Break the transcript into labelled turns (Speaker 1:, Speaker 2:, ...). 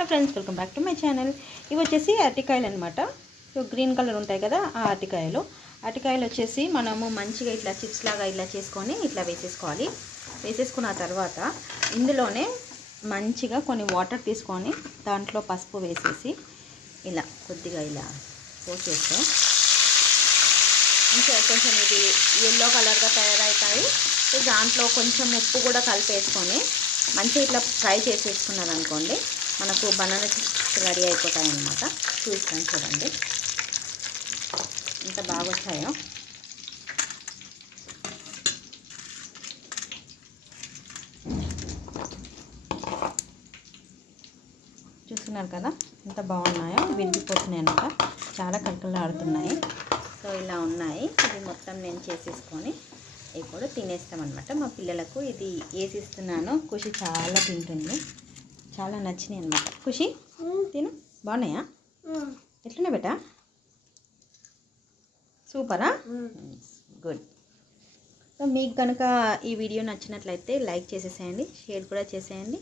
Speaker 1: Hi friends welcome back to my channel. ఇవి వచ్చేసి అరటికాయలు అనమాట సో గ్రీన్ కలర్ ఉంటాయి కదా ఆ అరటికాయలు. అరటికాయలు వచ్చేసి మనము మంచిగా ఇట్లా చిప్స్ లాగా ఇట్లా చేసుకొని ఇట్లా వేసేసుకోవాలి. వేసేసుకున్న తర్వాత ఇందులోనే మంచిగా కొన్ని వాటర్ తీసుకొని దాంట్లో పసుపు వేసేసి ఇలా కొద్దిగా ఇలా పోసేస్తే. ఇంకా కొంచెం ఇది ఎల్లో కలర్గా తయారవుతాయి. దాంట్లో కొంచెం ఉప్పు కూడా కలిపేసుకొని మంచిగా ఇట్లా ఫ్రై చేసేసుకున్నారు అనుకోండి మనకు బనానా చిప్స్ రెడీ అయిపోతాయి అన్నమాట చూస్తాను చూడండి. ఎంత బాగా వచ్చాయో. చూస్తున్నారు కదా? ఎంత బాగున్నాయో. విరిగిపోతున్నాయి అనమాట చాలా కలకలాడుతున్నాయి సో ఇలా ఉన్నాయి. ఇది మొత్తం నేను చేసేసుకొని కూడా తినేస్తామన్నమాట. మా పిల్లలకు ఇది వేసిస్తున్నాను. ఖుషి చాలా తింటుంది. చాలా నచ్చినాయి అనమాట ఖుషి? తిను. బాగున్నాయా? ఎట్లున్నాయి బేటా? సూపరా? గుడ్. సో మీకు కనుక ఈ వీడియో నచ్చినట్లయితే లైక్ చేసేసేయండి షేర్ కూడా చేసేయండి.